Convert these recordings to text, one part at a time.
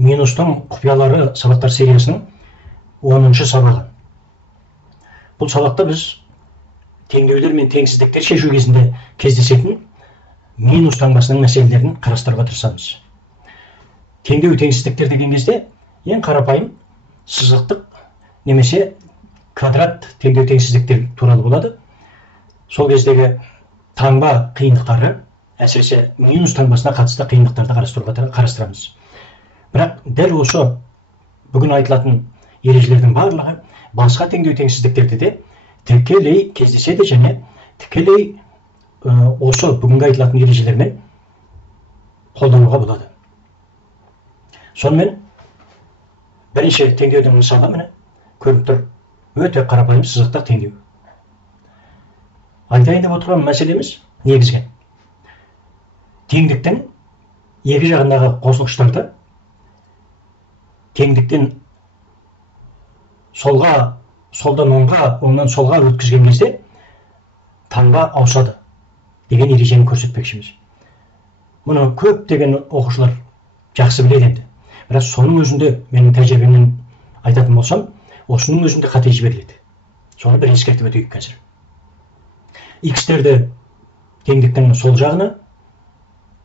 минустың құпиялары сабақтар сериясының 10-шы сабағы. Бұл сабақта біз теңдеулер мен теңсіздіктер шешу кезінде кездесетін минус таңбасының мәселелерін қарастыруға тырысамыз. Теңдеу теңсіздіктер деген кезде ең қарапайым сызықтық немесе квадрат теңдеу теңсіздіктер туралы болады. Сол кездегі таңба қиындықтары, әсіресе минус таңбасына қатысты қиындықтарды қарастырамыз. Бірақ дәл осы бүгін айтылатын ережелердің барлығы басқа теңдеу теңсіздіктерде де тікелей кездеседі және тікелей осы бүгінгі айтылатын ережелермен қолдануға болады. Сонымен бірінші теңдеудің мысалы міне көріп тұр, өте қарапайым сызықтық теңдеу. Айтайын деп отырған мәселеміз негізгі теңдіктің екі жағындағы қосылғыштарды теңдіктен солдан оңға, оңнан солға өткізген кезде таңба ауысады деген ережені көрсетпекшіміз. Мұны көптеген оқушылар жақсы біледі енді. Бірақ соның өзінде менің тәжірибемнен айтатын болсам, осының өзінде қате жіберіледі. Соны бір ескертіп өтейік қазір. X-терді теңдіктің сол жағына,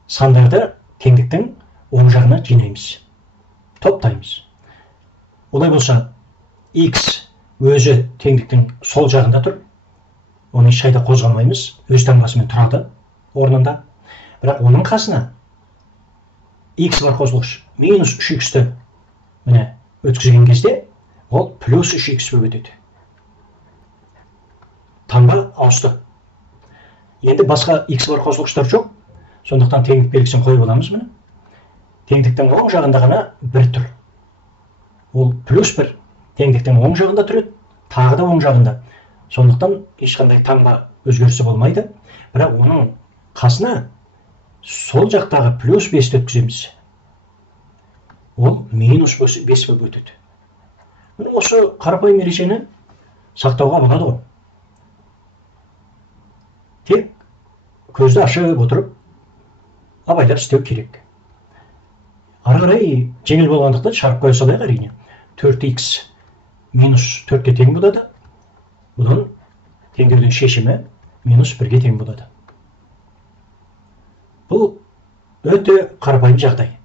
сандарды теңдіктің оң жағына жинаймыз, топтаймыз. Олай болса, X өзі теңдіктің сол жағында тұр, оны ешқайда қозғалмаймыз, өз таңбасымен тұрады орнында. Бірақ оның қасына X бар қосылғыш минус 3X-ті міне өткізген кезде ол плюс 3X болып өтеді. Таңба ауысты. Енді басқа X бар қосылғыштар жоқ, сондықтан теңдік белгісін қойып аламыз міне. Теңдіктің оң жағында ғана бір тұр. Ол плюс 1 теңдіктің оң жағында тұрады, тағы да оң жағында. Сондықтан ешқандай таңба өзгерісі болмайды. Бірақ оның қасына сол жақтағы плюс 5-ті өткіземіз. Ол минус 5 болып өтеді. Осы қарапайым ережені сақтауға болады ғой. Тек көзді ашып отырып, абайлап істеу керек. Ары қарай жеңіл болғандықтан шарп қоя салайық әрине. 4x минус 4-ке тең болады. Бұдан теңдеудің шешімі минус 1-ге тең болады. Бұл өте қарапайым жағдай.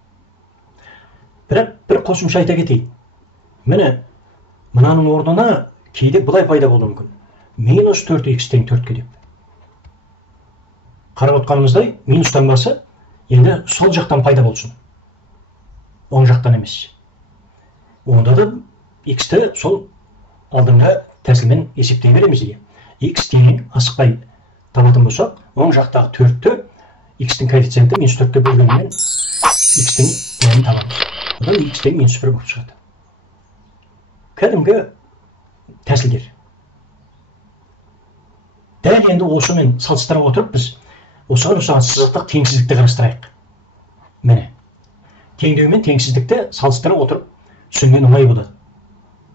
Бірақ бір қосымша айта кетейін. Міне, мынаның орнына кейде бұлай пайда болуы мүмкін. Минус 4x тең 4-ке деп. Қарап отқанымыздай, минус таңбасы енді сол жақтан пайда болсын. Оң жақтан емес. Онда да x-ті сол алдыңғы тәсілмен есептей береміз. X тең асықпай табатын болсақ, оң жақтағы 4-ті x-тің коэффициенті минус 4-ке бөлгенмен x-тің мәнін табамыз. Одан x тең минус 1 болып шығады. Кәдімгі тәсілдер. Дәл енді осымен салыстыра отырып біз осыған ұсаған сызықтық теңсіздікті қарастырайық. Міне, теңдеу мен теңсіздікті салыстыра отырып түсінген оңай болады.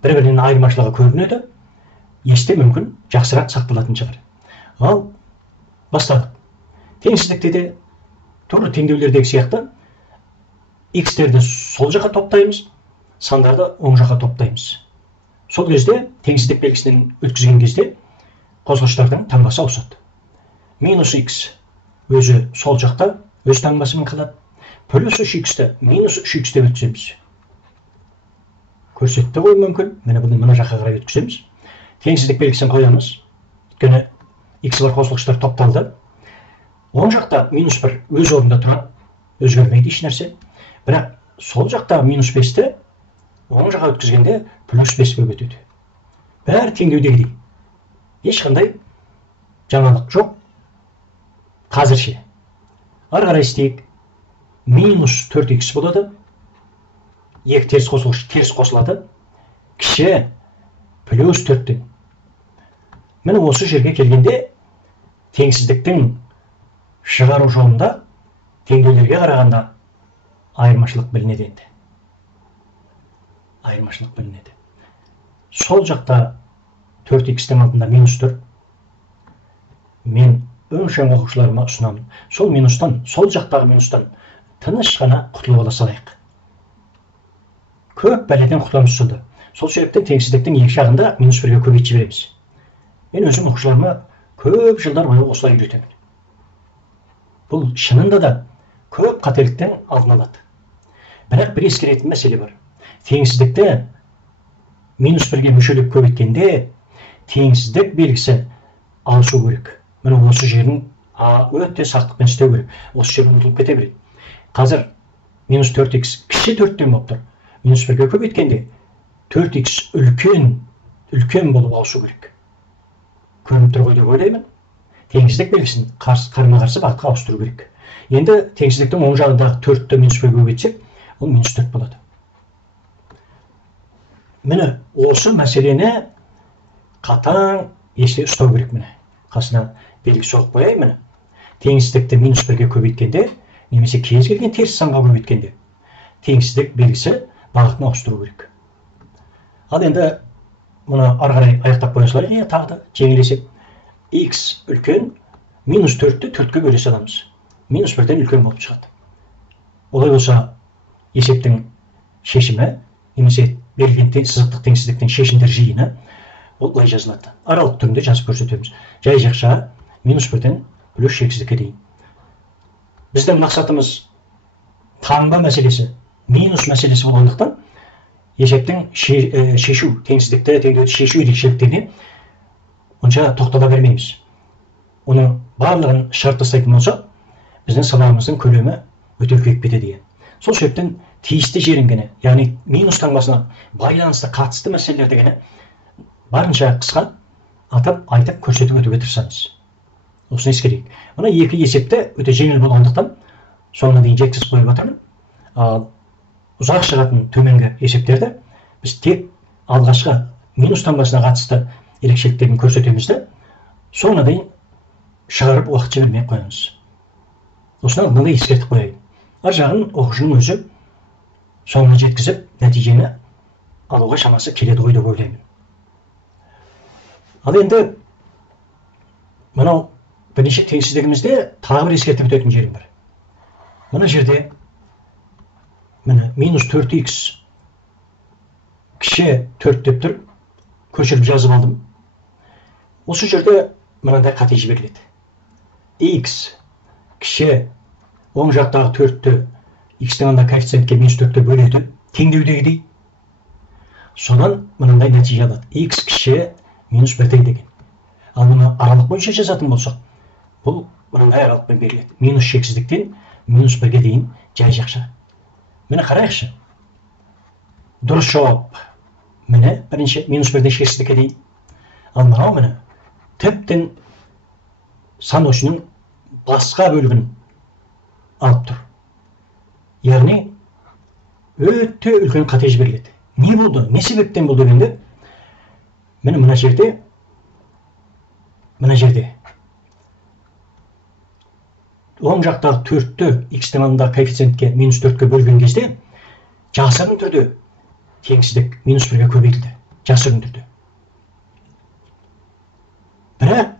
Бір-бірінен айырмашылығы көрінеді, есте мүмкін жақсырақ сақталатын шығар. Ал бастадық. Теңсіздікте де тура теңдеулердегі сияқты x-терді сол жаққа топтаймыз, сандарды оң жаққа топтаймыз. Сол кезде теңсіздік белгісінен өткізген кезде қосылғыштардың таңбасы ауысады. Минус x өзі сол жақта өз таңбасымен қалады. Плюс 3x-ті минус 3x-те өткіземіз. Көрсетті ғой мүмкін. Мына жаққа қарай өткіземіз. Теңсіздік белгісін қоямыз. Өйткені x бар қосылғыштар топталды. Оң жақта минус 1 өз орнында тұрады. Өзгермейді еш нәрсе. Бірақ сол жақта минус 5-ті оң жаққа өткізгенде плюс 5 болып өтеді. Бәрі теңдеудегідей. Ешқандай жаңалық жоқ. Қазірше. Ары қарай істейік. Минус 4x болады. Екі теріс қосылғыш теріс қосылады. Кіші плюс 4-тен. Міне осы жерге келгенде теңсіздіктің шығару жолында теңдеулерге қарағанда айырмашылық білінеді енді. Айырмашылық білінеді. Сол жақта 4x-тің алдында минус 4. Мен өңшең оқушыларыма ұсынамын. Сол минустан, сол жақтағы минустан тыныш қана құтылып ала салайық. көп бәледен құтыламыз сонда. Сол себептен теңсіздіктің екі жағында минус бірге көбейтіп жібереміз. Мен өзім оқушыларыма көп жылдар бойы осылай үйретемін. Бұл шынында да көп қателіктен алдын алады. Бірақ бір ескеретін мәселе бар. Теңсіздікті минус бірге мүшелеп көбейткенде теңсіздік белгісі алышу керек. Міне осы жерін өте сақтықпен істеу керек. Осы жерін ұмытылып кете береді. Қазір минус 4х кіші 4-тен болып тұр. Минус бірге көбейткенде 4х үлкен болып алышу керек. Көрініп тұр ғой деп ойлаймын. Теңсіздік белгісін қарама-қарсы бағытқа ауыстыру керек. Енді теңсіздіктің оң жағындағы 4-ті минус бірге көбейтсек, ол минус 4 болады. Міне осы мәселені қатаң есте ұстау керек. Міне қасына белгі соғып қояйын. Міне теңсіздікті минус бірге көбейткенде немесе кез келген теріс санға көбейткенде теңсіздік белгісі бағытын ауыстыру керек. Ал енді мұны ары қарай аяқтап қоя салайық, тағы да жеңілдесек. X үлкен, минус 4-ті 4-ке бөле саламыз. Минус 1-ден үлкен болып шығады. Олай болса, есептің шешімі, немесе берілген сызықтық теңсіздіктің шешімдер жиыны, ол былай жазылады. Аралық түрінде жазып көрсетеміз. Жай жақша минус 1-ден плюс шексіздікке дейін. Біздің мақсатымыз таңба мәселесі, минус мәселесі болғандықтан, есептің шешу, теңсіздікті, теңдеуді шешу ерекшеліктеріне онша тоқтала бермейміз. Оның барлығын шығарып тастайтын болса, біздің сабағымыздың көлемі өте үлкейіп кетеді. Сол себептен тиісті жерін ғана, яғни минус таңбасына байланысты қатысты мәселелерді ғана барынша қысқа атап айтып көрсетіп өтуге тырысамыз. Осыны ескерейік. Мына екі есепті өте жеңіл болғандықтан соңына дейін жеткізіп қойып отырмын. Ал ұзақ шығатын төменгі есептерді біз тек алғашқы минус таңбасына қатысты ерекшеліктерін көрсетеміз де, соңына дейін шығарып уақыт жібермей қоямыз. Осыны мындай ескертіп қояйын. Ар жағын оқушының өзі соңына жеткізіп, нәтижені алуға шамасы келеді ғой деп ойлаймын. Ал енді мынау бірнеше теңсіздігімізде тағы бір ескертіп өтетін жерім бар. Мына жерде минус 4х кіші 4 деп тұр, көшіріп жазып алдым. Осы жерде мынандай қате жіберіледі. X кіші оң жақтағы 4-ті x-тің анда коэффициентке минус 4-ті бөледі, теңдеудегідей. Содан мынандай нәтиже алады. X кіші минус 1-дей деген. Ал мұны аралық бойынша жазатын болсақ, бұл мынандай аралықпен беріледі. Минус шексіздіктен минус 1-ге дейін жай жақша. Мені қарайықшы. Дұрыс жауап. Мені бірінші минус 1-ден шексіздікке дейін. Ал мынау мені тіптен сан осының басқа бөлігін алып тұр. Яғни өте үлкен қате жіберіледі. Не болды? Не себептен болды дегенде? Мені мына жерде оң жақтағы 4-ті x-тің алдындағы коэффициентке минус 4-ке бөлген кезде жасырын түрде теңсіздік минус 1-ге көбейтілді. Жасырын түрде. Бірақ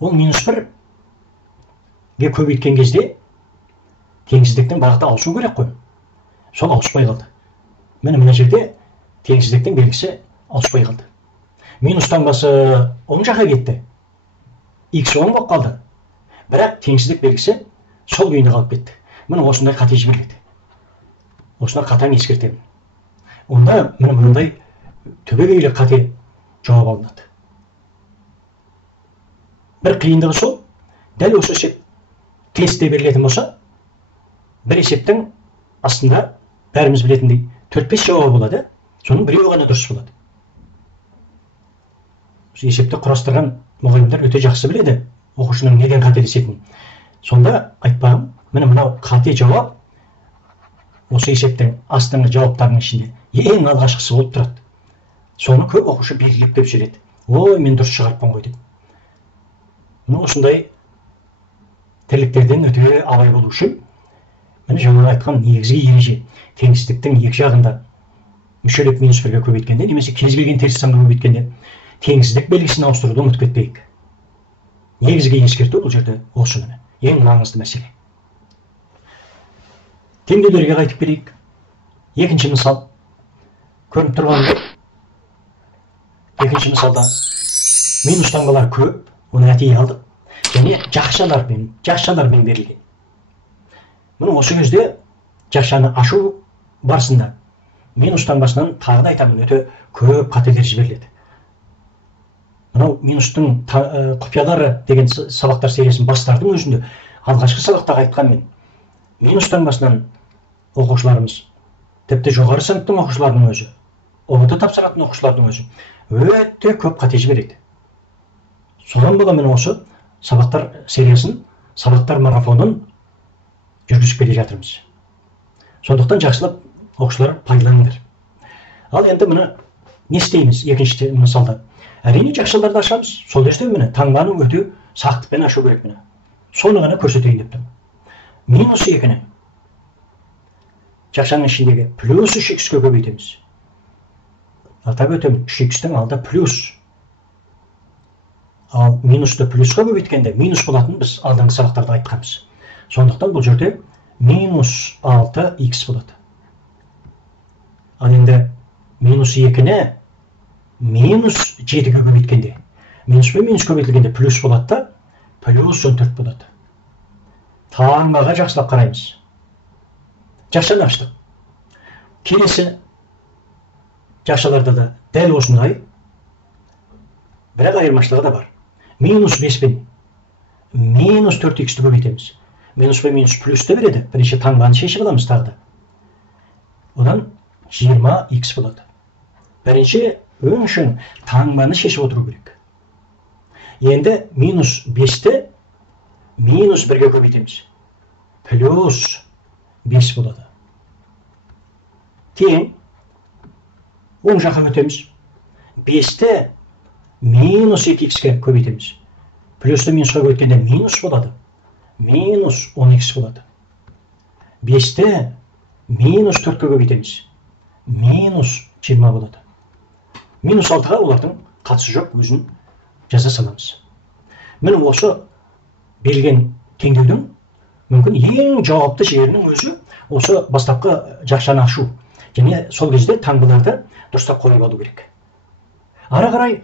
ол минус 1-ге көбейткен кезде теңсіздіктің бағыты ауысу керек қой. Сол ауыспай қалды. Мына жерде теңсіздіктің белгісі ауыспай қалды. Минус таңбасы оң жаққа кетті. X оң болып қалды. Бірақ теңсіздік белгісі сол күйінде қалып кетті. Міне осындай қате жіберіледі. Осыны қатаң ескертемін. Онда мындай түбегейлі қате жауап алынады. Бір қиындығы сол, дәл осы есеп тестте берілетін болса, бір есептің астында бәріміз білетіндей 4-5 жауабы болады, соның біреуі ғана дұрыс болады. Есепті құрастырған мұғалімдер өте жақсы біледі оқушының неден қателесетінін. Сонда айтпағым, мынау қате жауап осы есептің астыңғы жауаптарының ішінде ең алғашқысы болып тұрады. Соны көп оқушы белгілеп деп жүреді. Ой, мен дұрыс шығарыппын ғой деп. Осындай тірліктерден өте абай болу үшін, міне жаңа айтқан негізгі ереже теңсіздіктің екі жағында мүшелеп минус 1-ге көбейткенде, немесе кез келген теріс санға көбейткенде теңсіздік белгісін ауыстыруды ұмытып кетпейік. Негізгі ескерту бұл жерде осы ең маңызды мәселе. Теңдеулерге қайтып келейік. Екінші мысал. Көрініп тұрғандай, екінші мысалда минус таңбалар көп, оны әдейі алдық. Және жақшалармен берілген. Мұны осы кезде жақшаны ашу барысында минус таңбасынан тағы да айтамын, өте көп қателер жіберіледі. Мынау минустың құпиялары деген сабақтар сериясын бастардың өзінде алғашқы сабақтағы айтқанмен минус таңбасынан оқушыларымыз, тіпті жоғары сыныптың оқушыларының өзі, ұбт тапсыратын оқушылардың өзі өте көп қате жібереді. Содан болған мен осы сабақтар сериясын, сабақтар марафонын жүргізіп келе жатырмыз. Сондықтан жақсылап оқушылар пайдаланыңдар. Ал енді мұны не істейміз? Екінші мысалда әрине жақшаларды ашамыз. Сол кезде міне таңбаны өте сақтықпен ашу керек міне. Соны ғана көрсетейін деп тұрмын. Минус 2-ні жақшаның ішіндегі плюс 3х-ке көбейтеміз. Атап өтемін, 3х-тің алды плюс. Ал минусты плюсқа көбейткенде минус болатынын біз алдыңғы сабақтарда айтқанбыз. Сондықтан бұл жерде минус 6х болады. Ал енді минус 2-ні минус 7-ге көбейткенде, минус пен минус көбейтілгенде плюс болады да, плюс 14 болады. Таңбаға жақсылап қараймыз. Жақшаны аштық. Келесі жақшаларда да дәл осындай бірақ айырмашылығы да бар. Минус 5 пен минус 4х-ті көбейтеміз. Минус пен минус плюсті береді. Бірінші таңбаны шешіп аламыз тағы да. Одан 20х болады. Бірінші үшін таңбаны шешіп отыру керек. Енді минус 5-ті минус 1-ге көбейтеміз. Плюс 5 болады. Кейін оң жаққа өтеміз. 5-ті минус 2х-ке көбейтеміз. Плюсті минусқа көбейткенде минус болады. Минус 10х болады. 5-ті минус 4-ке көбейтеміз. Минус 20 болады. Минус 6-ға олардың қатысы жоқ, өзін жаза саламыз. Міне осы берілген теңдеудің мүмкін ең жауапты жерінің өзі осы бастапқы жақшаны ашу. Және сол кезде таңбаларды дұрыстап қойып алу керек. Ары қарай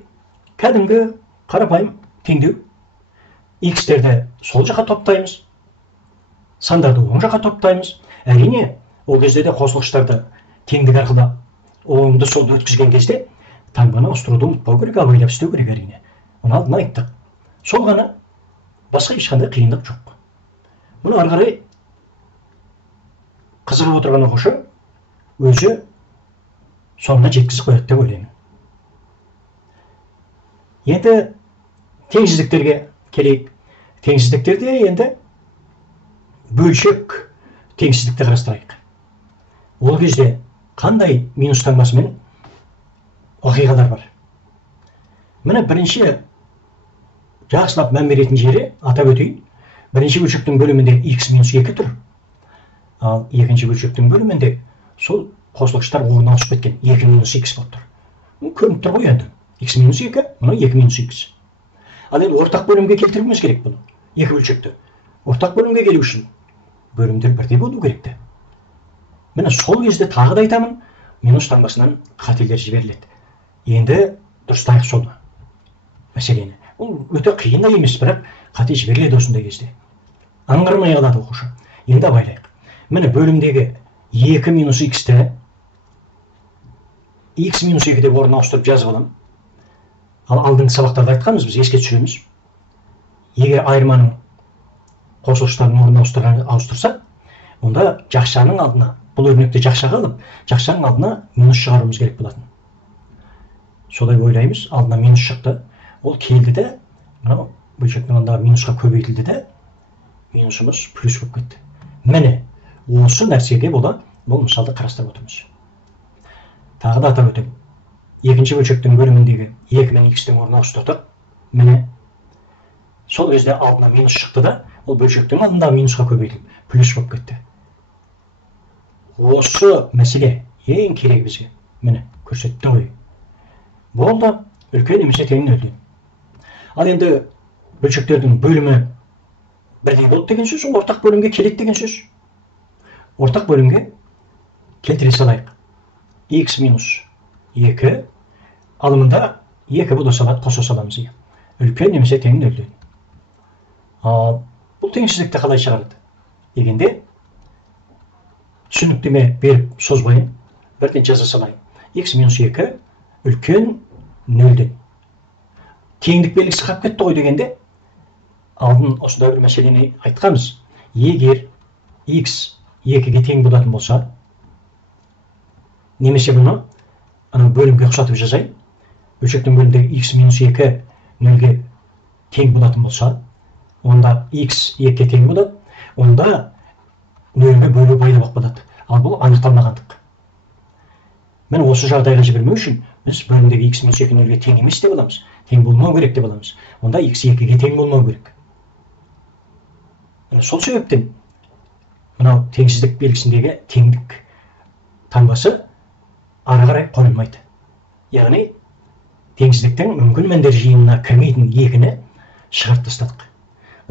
кәдімгі қарапайым теңдеу. Х-терді сол жаққа топтаймыз, сандарды оң жаққа топтаймыз. Әрине, ол кезде де қосылғыштарды теңдік арқылы оңды солды өткізген кезде таңбаны ауыстыруды ұмытпау керек, абайлап істеу керек әрине. Оны алдын айттық. Сол ғана, басқа ешқандай қиындық жоқ. Мұны ары қарай қызығып отырған оқушы өзі соңына жеткізіп қояды деп ойлаймын. Енді теңсіздіктерге келейік. Теңсіздіктерде енді бөлшек теңсіздікті қарастырайық. Ол кезде қандай минус таңбасымен оқиғалар бар? Міне бірінші жақсылап мән беретін жері атап өтейін. Бірінші бөлшектің бөлімінде х минус 2 тұр. Ал екінші бөлшектің бөлімінде сол қосылғыштар орнына ауысып кеткен 2 минус х болып тұр. Көрініп тұр ғой енді. Х минус 2, мына 2 минус х. Ал енді ортақ бөлімге келтіруіміз керек бұны. Екі бөлшекті. Ортақ бөлімге келу үшін бөлімдер бірдей болу керек. Міне сол кезде тағы да айтамын, минус таңбасынан қателер жіберіледі. Енді дұрыстайық соны. Мәселені. Ол өте қиын да емес, бірақ қате жіберіледі осындай кезде. Аңғармай қалады оқушы. Енді абайлайық. Міне бөлімдегі 2 минус х-ті х минус 2 деп орнына ауыстырып жазып аламын. Ал алдыңғы сабақтарда айтқанбыз, біз еске түсіреміз. Егер айырманың қосылғыштарын орнына ауыстырсақ, онда жақшаның алдына, бұл өрнекті жақшаға алып, жақшаның алдына минус шығаруымыз керек болатын. Солай ойлаймыз, алдына минус шықты. Ол келді де, мынау бөлшектің алдындағы минусқа көбейтілді де, минусымыз плюс болып кетті. Міне, осы нәрсеге бола бұл мысалды қарастырып отырмыз. Тағы да атап өтемін. Екінші бөлшектің бөліміндегі 2 мен х-тің орнына ауыстырдық. Міне, сол кезде алдына минус шықты да, ол бөлшектің алдындағы минусқа көбейтіліп, плюс болып кетті. Осы мәселе ең керек бізге. Міне, көрсетті ғой. Болды, үлкен немесе тең нөлден. Ал енді бөлшектердің бөлімі бірдей болды деген сөз, ол ортақ бөлімге келеді деген сөз. Ортақ бөлімге келтіре салайық. X минус 2 алымында 2 бола салады, қоса саламыз. Үлкен немесе тең нөлден. Бұл теңсіздікті қалай шығарады дегенде түсініктеме беріп созбайын, бірден жаза салайын. X минус 2 үлкен нөлден. Теңдік белгісі қалып кетті ғой дегенде алдын осында бір мәселені айтқанбыз. Егер X 2-ге тең болатын болса, немесе бұны бөлімге ұқсатып жазайын. Бөлшектің бөлімдегі X минус 2 0-ге тең болатын болса, онда X 2-ге тең болады, онда 0-ге бөлу байлап болады. Ал бұл анықталмағандық. Мен осы жағдайға жібермеу үшін, біз бөлімдегі X минус 2 0-ге тең емес деп аламыз. Тең болмау керек деп аламыз. Онда X 2-ге тең болмау керек. Сол себептен мынау теңсіздік белгісіндегі теңдік таңбасы ары қарай қойылмайды. Яғни теңсіздіктің мүмкін мәндер жиынына кірмейтін 2-ні шығарып тастадық.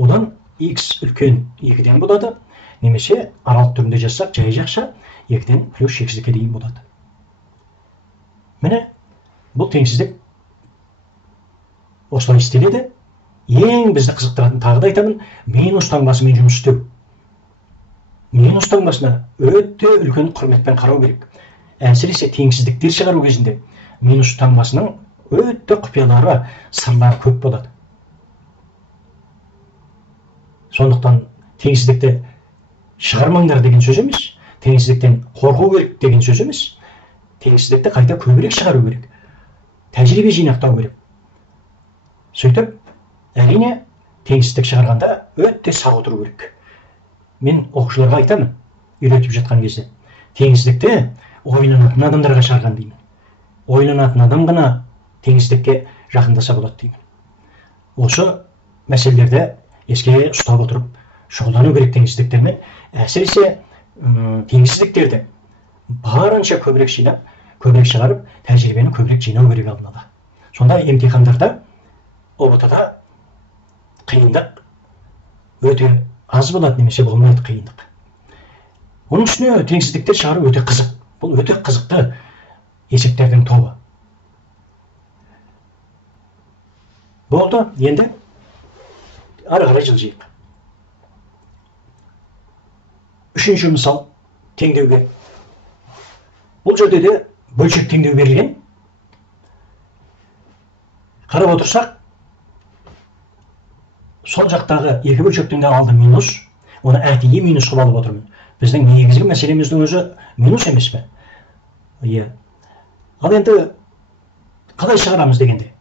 Одан X үлкен 2-ден болады, немесе аралық түрінде жазсақ жай жақша 2-ден плюс шексіздікке дейін болады. Міне бұл теңсіздік осылай істеледі. Ең бізді қызықтыратын тағы да айтамын, минус таңбасымен жұмыс істеу. Минус таңбасына өте үлкен құрметпен қарау керек. Әсіресе теңсіздіктер шығару кезінде минус таңбасының өте құпиялары, сырлары көп болады. Сондықтан теңсіздікті шығармаңдар деген сөз емес, теңсіздіктен қорқу керек деген сөз емес, теңсіздікті қайта көбірек шығару керек, тәжірибе жинақтау керек. Сөйтіп, әрине теңсіздік шығарғанда өте сақ отыру керек. Мен оқушыларға айтамын, үйретіп жатқан кезде, теңсіздікті ойланатын адамдарға шығарған деймін. Ойланатын адам ғана теңсіздікке жақындаса болады деймін. Осы мәселелерді еске ұстап отырып, шұғылдану керек теңсіздіктермен, әсіресе теңсіздіктерді барынша көбірек жинап, көбірек шығарып, тәжірибені көбірек жинау керек алдын-ала. Сонда емтихандарда, ОБТ-да қиындық өте аз болады, немесе болмайды қиындық. Оның үстіне теңсіздіктер шығару өте қызық. Бұл өте қызықты есептердің тобы. Болды, енді ары қарай жылжиық. Үшінші мысал теңдеуге. Бұл жерде де бөлшек теңдеу берілген. Қарап отырсақ, сол жақтағы екі бөлшектің алды минус, оны әдейі минус қылып алып отырмын. Біздің негізгі мәселеміздің өзі минус емес пе? Ал енді қалай шығарамыз дегенде?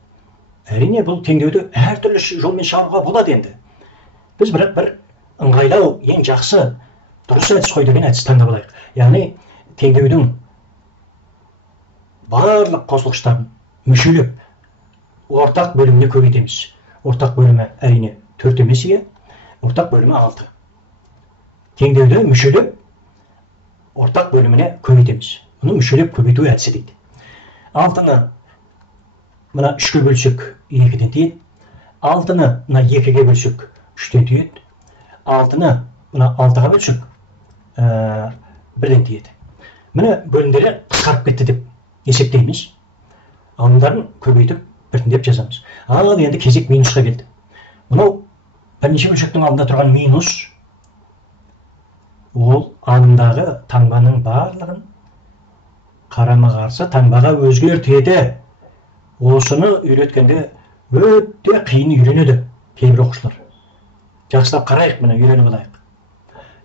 Әрине бұл теңдеуді әртүрлі жолмен шығаруға болады енді. Біз бірақ бір ыңғайлау, ең жақсы дұрыс әдіс қой деген әдіс таңдап алайық. Яғни теңдеудің барлық қосылғыштарын мүшелеп ортақ бөліміне көбейтеміз. Ортақ бөлімі әрине 4 емес, ортақ бөлімі 6. Теңдеуді мүшелеп ортақ бөліміне көбейтеміз. Бұны мүшелеп көбейту әдісі дейді. 6-ны мына 3-ке бөлсек 2-ден тиеді. 6-ны мына 2-ге бөлсек 3-ден тиеді. 6-ны мына 6-ға бөлсек 1-ден тиеді. Міне бөлімдері қысқарып кетті деп есептейміз. Алымдарын көбейтіп біртіндеп жазамыз. Ал енді кезек минусқа келді. Мынау бірнеше бөлшектің алдында тұрған минус, ол алымдағы таңбаның барлығын қарама-қарсы таңбаға өзгертеді. Осыны үйреткенде өте қиын үйренеді кейбір оқушылар. Жақсылап қарайық, мына үйреніп алайық.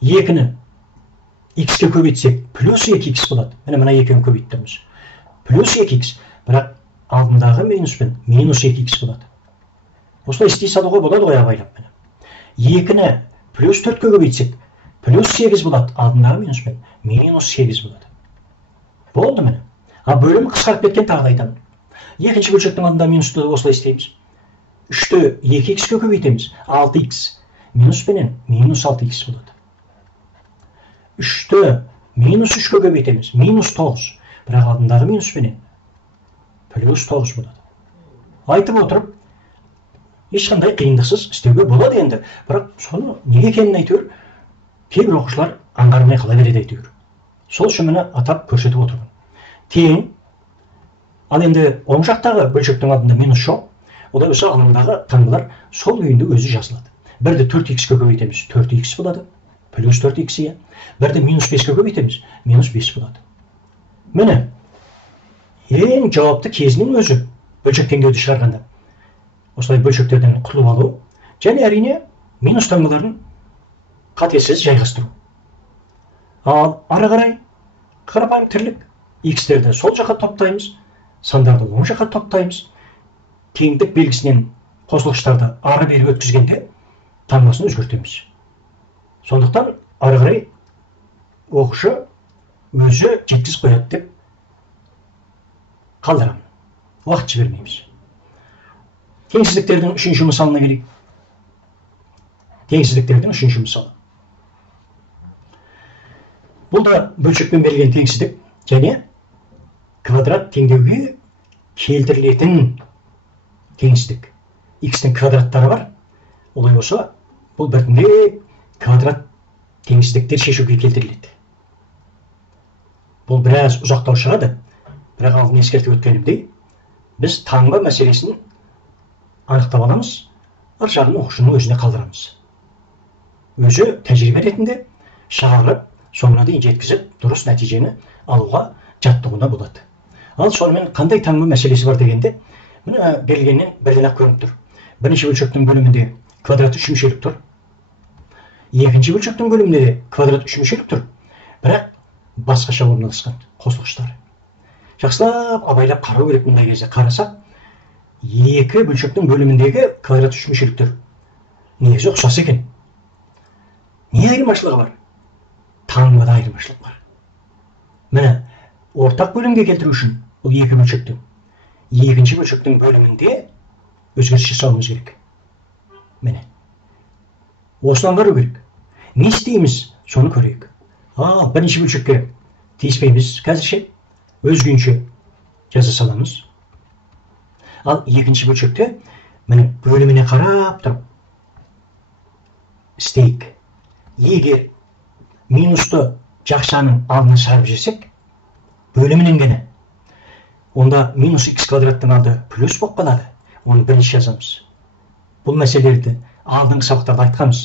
2-ні x-ке көбейтсек плюс 2x болады. Мына 2-ні көбейттірміз. Плюс 2x, бірақ алдындағы минуспен минус 2x болады. Осылай істей салуға болады ғой абайлап. 2-ні плюс 4-ке көбейтсек плюс 8 болады, алдындағы минуспен минус 8 болады. Болды міне. А бөлім қысқарып кеткен тағы айтамын. Екінші бөлшектің алдында минусты осылай істейміз. 3-ті 2x-ке көбейтеміз, 6x минуспенен минус 6x болады. 3-ті минус 3-ке көбейтеміз, минус 9, бірақ алдындағы минуспенен плюс 9 болады. Айтып отырып, ешқандай қиындықсыз істеуге болады енді. Бірақ соны неге екенін әйтеуір кейбір оқушылар аңғармай қала береді әйтеуір. Сол үшін міне атап көрсетіп отырмын. Тең. Ал енді оң жақтағы бөлшектің алдында минус жоқ. Олай болса алаңдағы таңбалар сол күйінде өзі жазылады. Бірді 4х-ке көбейтеміз, 4х болады, плюс 4х иә. Бірді минус 5-ке көбейтеміз, минус 5 болады. Міне, ең жауапты кезінің өзі бөлшек теңдеуді шығарғанда. Осылай бөлшектерден құтылып алу, және әрине минус таңбаларын қатесіз жайғастыру. Ал ары қарай қарапайым тірлік x-терді сол жаққа топтаймыз, сандарды оң жаққа топтаймыз. Теңдік белгісінен қосылғыштарды ары бері өткізгенде таңбасын өзгертеміз. Сондықтан ары қарай оқушы өзі жеткізіп қояды деп қалдырамын. Уақыт жібермейміз. Теңсіздіктердің үшінші мысалына келейік. Теңсіздіктердің үшінші мысалы. Бұл да бөлшекпен берілген теңсіздік және квадрат теңдеуге келтірілетін теңсіздік. X-тің квадраттары бар. Олай болса, бұл біртіндеп квадрат теңсіздіктер шешуге келтіріледі. Бұл біраз ұзақтау шығады, бірақ алдын ескертіп өткенімдей, біз таңба мәселесін анықтап аламыз, ар жағын оқушының өзіне қалдырамыз. Өзі тәжірибе ретінде шығарып, соңына дейін жеткізіп, дұрыс нәтижені алуға жаттығуына болады. Ал сонымен қандай таңба мәселесі бар дегенде, міне берілгеннен бірден-ақ көрініп тұр. Бірінші бөлшектің бөлімінде квадрат 3 мүшелік тұр. Екінші бөлшектің бөлімінде де квадрат 3 мүшелік тұр. Бірақ басқаша орналасқан қосылғыштар. Жақсылап абайлап қарау керек. Мұндай кезде қарасақ, екі бөлшектің бөліміндегі квадрат 3 мүшелік тұр. Негізі ұқсас екен. Не айырмашылығы бар? Таңбада айырмашылық бар. Міне, ортақ бөлімге келтіру үшін бұл екі бөлшектің екінші бөлшектің бөлімінде өзгеріс жасауымыз керек. Міне. Осыдан қарау керек. Не істейміз, соны көрейік. Бірінші бөлшекке тиіспейміз қазірше, өз күйінше жаза саламыз. Ал екінші бөлшекте міне бөліміне қарап тұрып істейік. Егер минусты жақшаның алдына шығарып жесек, бөлімінен гені, онда минус x квадраттың алды плюс болып қалады. Оны бірінші жазамыз. Бұл мәселелерді алдыңғы сабақтарда айтқанбыз.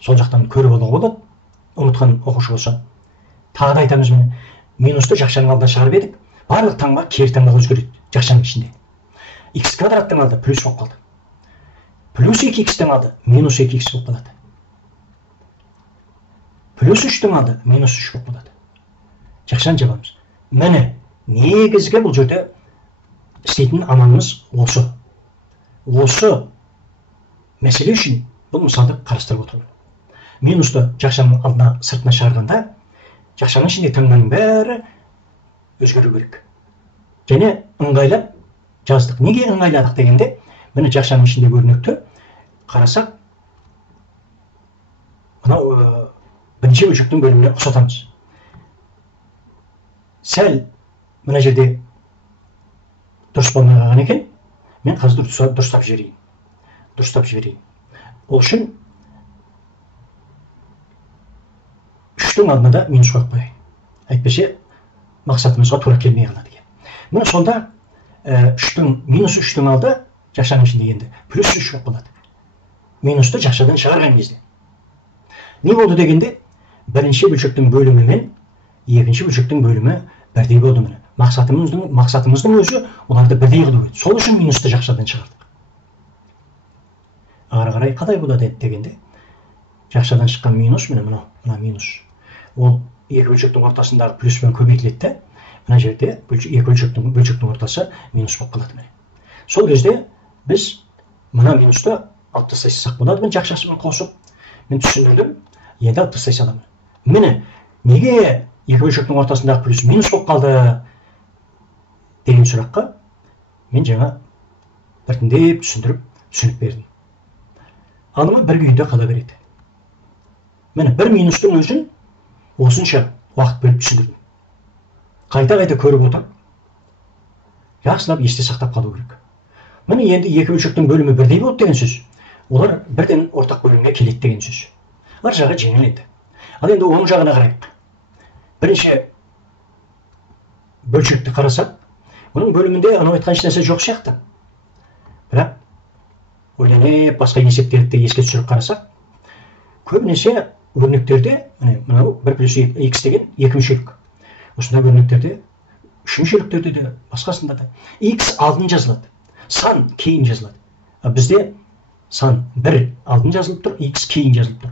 Сол жақтан көріп алуға болады. Ұмытқан оқушы болса. Тағы да айтамыз міне. Минусты жақшаның алдына шығарып едік. Барлық таңба кері таңбаға өзгереді. Жақшаның ішінде. X квадраттың алды плюс болып қалды. Плюс 2x-тің алды минус 2x болып қалады. Плюс 3-тің алды минус 3 болып қалады. Жақшаны жабамыз. Міне, негізгі бұл жерде істейтін амалымыз осы. Осы мәселе үшін бұл мысалды қарастырып отырмын. Минусты жақшаның алдына сыртына шығарғанда, жақшаның ішінде таңбаның бәрі өзгеру керек. Және ыңғайлап жаздық. Неге ыңғайладық дегенде, міне жақшаның ішінде көрінікті қарасақ, мынау бірінші бөлшектің бөліміне ұқсатамыз. Сәл мына жерде дұрыс болмай қалған екен. Мен қазір дұрыстап жіберейін. Ол үшін 3-тің алдына да минус қойып қояйын. Әйтпесе мақсатымызға тура келмей қалады екен. Міне сонда минус 3-тің алды жақшаның ішінде енді плюс 3 болып қалады. Минусты жақшадан шығарған кезде. Не болды дегенде, бірінші бөлшектің бөлімі мен екінші бөлшектің бөлімі бірдей болды міне. Мақсатымыздың өзі оларды бірдей қылу еді. Сол үшін минусты жақшадан шығардық. Ары қарай қалай болады дегенде, жақшадан шыққан минус, мына минус. Ол екі бөлшектің ортасындағы плюспен көбейтіледі. Мына жерде екі бөлшектің ортасы минус болып қалады міне. Сол кезде біз мына минусты алып тастасақ болады. Мен жақшасымен қосып, мен түсіндірдім. Енді алып тастай саламын. Міне, неге екі бөлшектің ортасындағы плюс минус болып қалды деген сұраққа мен жаңа біртіндеп түсініп бердім. Алыма бір күйінде қала береді. Міне, бір минустың өзін осынша уақыт бөліп түсіндірдім. Қайта көріп отырып, жақсылап есте сақтап қалу керек. Міне, енді екі бөлшектің бөлімі бірдей болды деген сөз. Олар бірден ортақ бөлімге келеді деген сөз. Ар жағы жеңіледі. Ал енді оң жағына қарайық. Бірінші бөлшекті қарасақ, оның бөлімінде анау айтқан ешнәрсе жоқ сияқты. Бірақ ойланып басқа есептерді еске түсіріп қарасақ, көбінесе өрнектерде мынау 1 плюс x деген екі мүшелік. Осындай өрнектерде, үш мүшеліктерде де, басқасында да x алдын жазылады, сан кейін жазылады. Бізде сан 1 алдын жазылып тұр, x кейін жазылып тұр.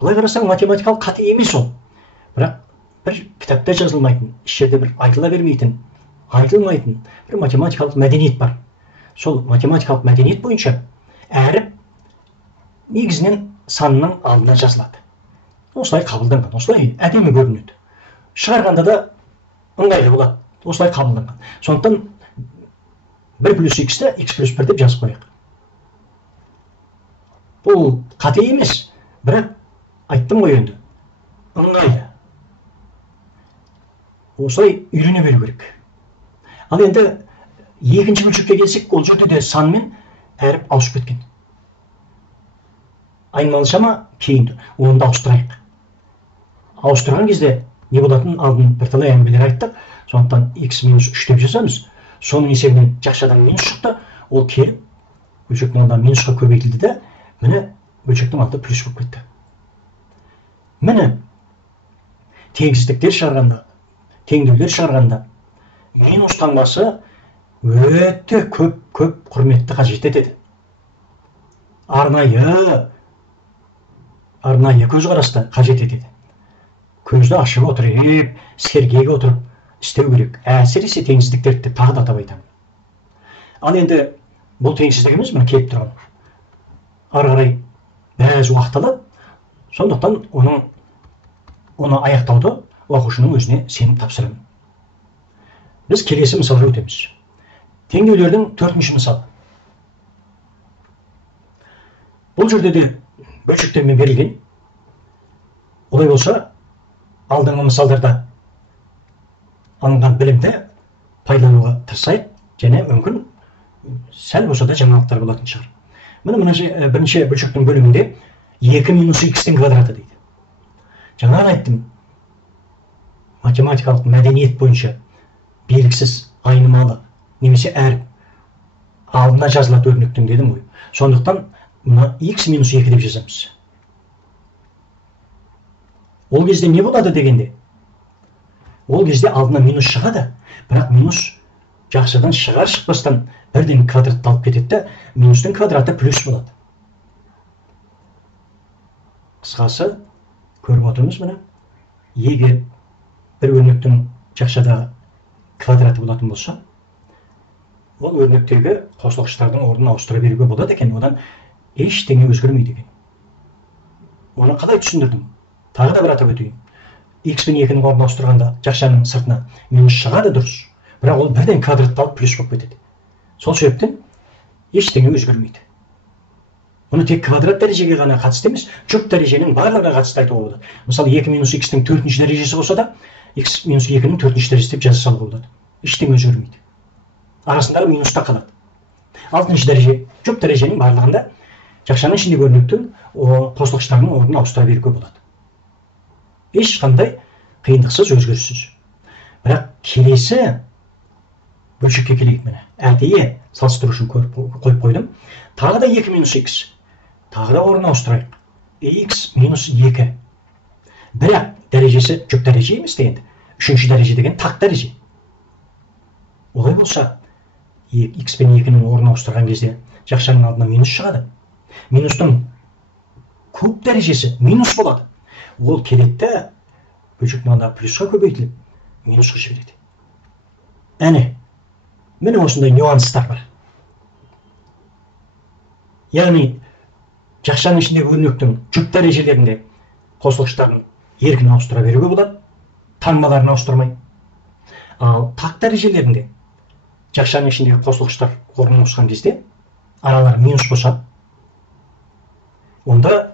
Бұлай қарасаң математикалық қате емес ол. Бірақ бір кітапта жазылмайтын, еш жерде бір айтыла бермейтін, айтылмайтын бір математикалық мәдениет бар. Сол математикалық мәдениет бойынша әріп негізінен санның алдына жазылады. Осылай қабылданған, осылай әдемі көрінеді. Шығарғанда да ыңғайлы болады, осылай қабылданған. Сондықтан 1 плюс x-ті x плюс 1 деп жазып қояйық. Бұл қате емес, бірақ айттым ғой енді, ыңғайлы. Осылай үйрене беру керек. Ал енді екінші бөлшекке келсек, ол жерде де сан мен әріп ауысып кеткен. Айнымалы-шама кейінді, оны да ауыстырайық. Ауыстырған кезде не болатын алдын бірталай әңгімелер айттық. Сондықтан x минус 3 деп жазамыз. Соның есебінен жақшадан минус шықты, ол келіп бөлшектің алды минусқа көбейтілді де, міне бөлшектің алды плюс болып кетті. Міне теңсіздіктер шығарғанда, теңдеулер шығарғанда минус таңбасы өте көп құрметті қажет етеді. Арнайы көзқарасты қажет етеді. Көзді ашып отырып, сергек отырып істеу керек. Әсіресе теңсіздіктерді тағы да атап айтамын. Ал енді бұл теңсіздік емес, міне келіп тұрған. Ары қарай біраз уақыт алады. Сондықтан оны аяқтауды оқушының өзіне сеніп тапсырамын. Біз келесі мысалға өтеміз. Теңдеулердің 4-ші мысалы. Бұл жерде де бөлшектермен берілген. Олай болса, алдыңғы мысалдарда алынған білімді пайдалануға тырысайық, және мүмкін сәл болса да жаңалықтар болатын шығар. Міне бірінші бөлшектің бөлімінде 2 минус x-тің квадраты дейді. Жаңа айттым, математикалық мәдениет бойынша белгісіз, айнымалы немесе әріп алдына жазылады өрнектің дедім ғой. Сондықтан мына x минус 2 деп жазамыз. Ол кезде не болады дегенде? Ол кезде алдына минус шығады, бірақ минус жақшадан шығар-шықпастан бірден квадратты алып кетеді, минустың квадраты плюс болады. Қысқасы, көріп отырмыз міне. Егер бір өрнектің жақшада квадраты болатын болса, ол өрнектегі қосылғыштардың орнын ауыстыра беруге болады екен, одан ештеңе өзгермейді екен. Оны қалай түсіндірдім? Тағы да бір атап өтейін. X пен 2-ні орнына ауыстырғанда жақшаның сыртына минус шығады дұрыс, бірақ ол бірден квадратты алып плюс болып кетеді. Сол себептен ештеңе өзгермейді. Оны тек квадрат дәрежеге ғана қатысты емес, жұп дәреженің барлығына қатысты айтуға болады. Мысалы 2 минус x-тің 4-ші дәрежесі болса да, x минус 2-нің 4-ші дәрежесі деп жаза салуға болады. Ештеңе өзгермейді. Арасындағы минуста қалады. 6-ші дәреже, жұп дәреженің барлығында жақшаның ішіндегі өрнектің қосылғыштарының орнын ауыстыра беруге болады. Ешқандай қиындықсыз, өзгеріссіз. Бірақ келесі бөлшекке келейік міне. Әдейі салыстыру үшін қойып қойдым. Тағы да 2 минус x. Тағы да орнын ауыстырайық. x минус 2. Бірақ дәрежесі жұп дәреже емес дегенді. 3-ші дәреже деген тақ дәреже. Олай болса, x пен 2-нің орнын ауыстырған кезде жақшаның алдына минус шығады. Минустың көп дәрежесі минус болады. Ол келеді, бөлшек маңда плюсқа көбейтіліп, минусқа жібереді. Міне осындай нюанстар бар. Яғни, жақшаның ішіндегі өрнектің жұп дәрежелерінде қосылғыштарын еркін ауыстыра беруге болады, таңбаларын ауыстырмай. Ал тақ дәрежелерінде жақшаның ішіндегі қосылғыштар орнын ауысқан кезде аралары минус болса, онда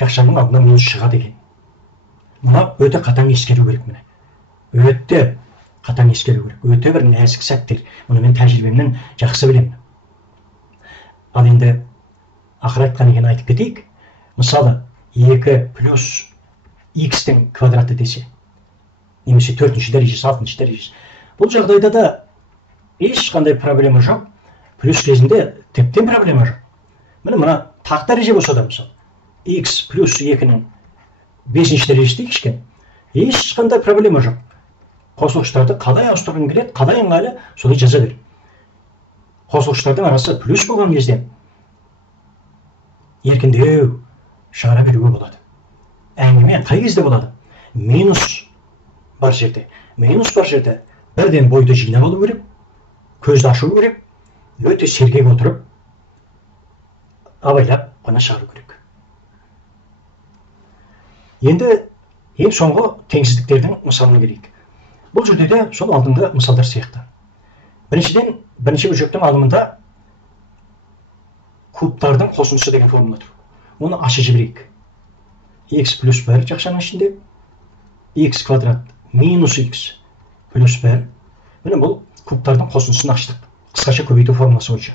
жақшаның алдына минус шығады екен. Мұна өте қатаң ескеру керек міне. Өте қатаң ескеру керек. Өте бір нәзік сәттер. Мұны мен тәжірибемнен жақсы білемін. Ал енді ақыр айтқан екен айтып кетейік. Мысалы 2 плюс x-тің квадраты десе, немесе 4-ші дәрежесі, 6-ші дәрежесі. Бұл жағдайда да ешқандай проблема жоқ. Плюс кезінде тіптен проблема жоқ. Мына тақ дәреже болса да, мысалы, x плюс 2-нің 5-ші дәрежесі дейік кішкене. Ешқандай проблема жоқ. Қосылғыштарды қалай ауыстырғың келеді, қалай ыңғайлы, солай жаза бер. Қосылғыштардың арасы плюс болған кезде еркіндеу шығара беруге болады. Әңгіме қай кезде болады? Минус бар жерде. Минус бар жерде бірден бойды жинап алу керек, көзді ашу керек, өте сергек отырып, абайлап қана шығару керек. Енді ең соңғы теңсіздіктердің мысалына келейік. Бұл жерде де сол алдыңғы мысалдар сияқты. Біріншіден, бірінші бөлшектің алымында кубтардың қосындысы деген формула тұр. Оны ашып жіберейік. X плюс 1 жақшаның ішінде, x квадрат минус x плюс 1. Міне бұл кубтардың қосындысын аштық. Қысқаша көбейту формуласы бойынша.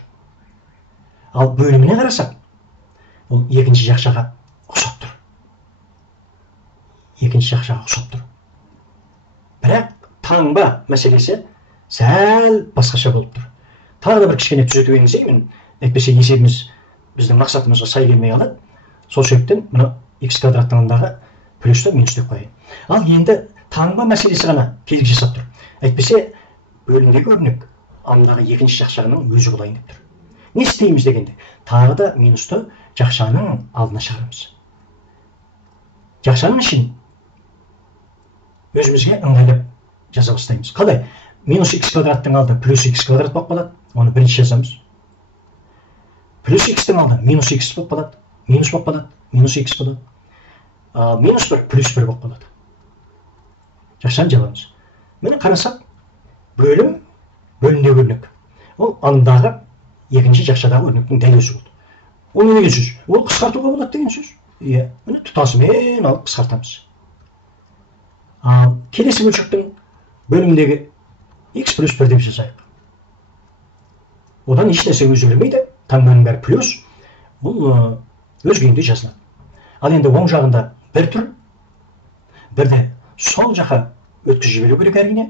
Ал бөліміне қарасақ, ол екінші жақшаға ұқсап тұр. Екінші жақшаға ұқсап тұр. Бірақ таңба мәселесі сәл басқаша болып тұр. Тағы да бір кішкене түзету енгізейін, әйтпесе есебіміз біздің мақсатымызға сай келмей қалады. Сол себептен мұны x квадраттығындағы плюсті минус деп қояйын. Ал енді таңба мәселесі ғана келік жасап тұр. Әйтпесе бөлімдегі өрнек андағыдағы екінші жақшаның өзі болайын деп тұр. Не істейміз дегенде, тағы да минусты жақшаның алдына шығарамыз. Жақшаның ішін өзімізге ыңғайлап жаза бастаймыз. Қалай? Минус x квадраттың алды плюс x квадрат болып қалады. Оны бірінші жазамыз. Плюс x-тің алды минус x болып қалады. Минус болып қалады. Минус x болады. Минус 1 плюс 1 болып қалады. Жақшаны жабамыз. Міне қарасақ, бөлімдегі өрнек. Ол андағы екінші жақшадағы өрнектің дәл өзі болды. Ол не деген сөз? Ол қысқартуға болады деген сөз. Иә, міне тұтасымен алып қысқартамыз. Келесі бөлшектің бөлімдегі x плюс 1 деп жазайық. Одан еш нәрсе өзгермейді. Таңбаның бәрі плюс. Бұл өз күйінде жазылады. Ал енді оң жағында бір түр, бірде сол жаққа өткізіп жіберу керек әрине.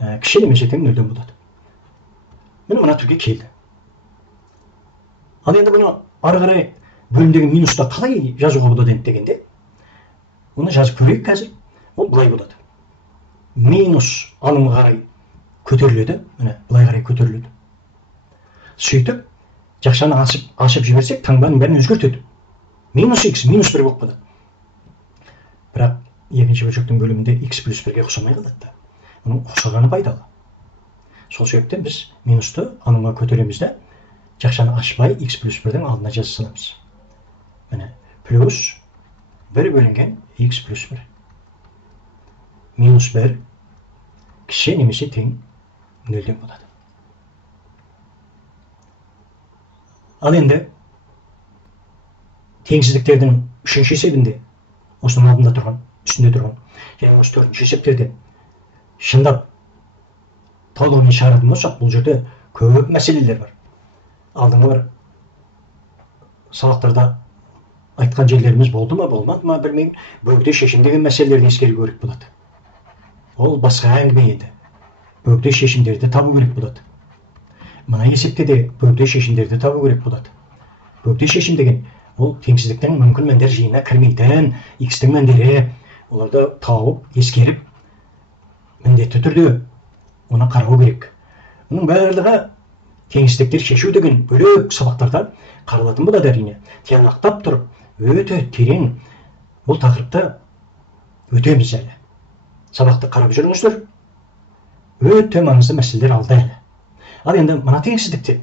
Кіші немесе тең нөлден болады. Міне мына түрге келді. Ал енді бұны ары қарай бөлімдегі минусты қалай жазуға болады дегенде, оны жазып көрейік қазір. Ол бұлай болады. Минус алымға қарай көтеріледі. Міне бұлай қарай көтеріледі. Сөйтіп, жақшаны ашып жіберсек, таңбаның бәрін өзгертеді. Минус x, минус 1 болып қалады. Бірақ екінші бөлшектің бөлімінде x плюс 1-ге ұқсамай қалады. Оның ұқсағаны пайдалы. Сол себептен біз минусты алымға көтереміз де, жақшаны ашпай x плюс 1-дің алдына жаза саламыз. Міне, плюс 1 бөлінген x плюс 1. Минус 1 кіші немесе тең нөлден болады. Ал енді теңсіздіктердің үшінші есебінде, осының алдында тұрған, үстінде тұрған, және осы төртінші есептерден шындап толығымен шығаратын болсақ, бұл жерде көп мәселелер бар. Алдыңғы бір сабақтарда айтқан жерлеріміз болды ма, болмады ма білмеймін, бөгде шешім деген мәселелерді ескеру керек болады. Ол басқа әңгіме еді. Бөгде шешімдерді табу керек болады. Мына есепте де бөгде шешімдерді табу керек болады. Бөгде шешім деген ол теңсіздіктің мүмкін мәндер жиынына кірмейтін x-тің мәндері, оларды тауып, ескеріп, міндетті түрде оны қарау керек. Оның барлығы теңсіздіктер шешу деген бөлек сабақтарда қаралатын болады әрине. Тиянақтап тұрып, өте терең бұл тақырыпты өтеміз әлі. Сабақты қарап жүріңіздер. Өте маңызды мәселелер алда әлі. Ал енді мына теңсіздікте,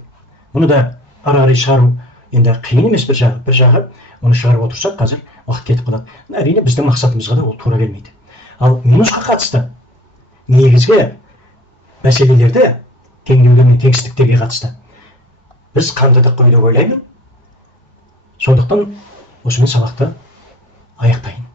мұны да ары қарай шығару енді қиын емес бір жағы, оны шығарып отырсақ, қазір уақыт кетіп қалады. Әрине біздің мақсатымызға да ол тура келмейді. Ал минусқа қатысты негізгі мәселелерді теңдеулер мен теңсіздіктерге қатысты біз қамтыдық қой деп ойлаймын. Сондықтан осымен сабақты аяқтайын.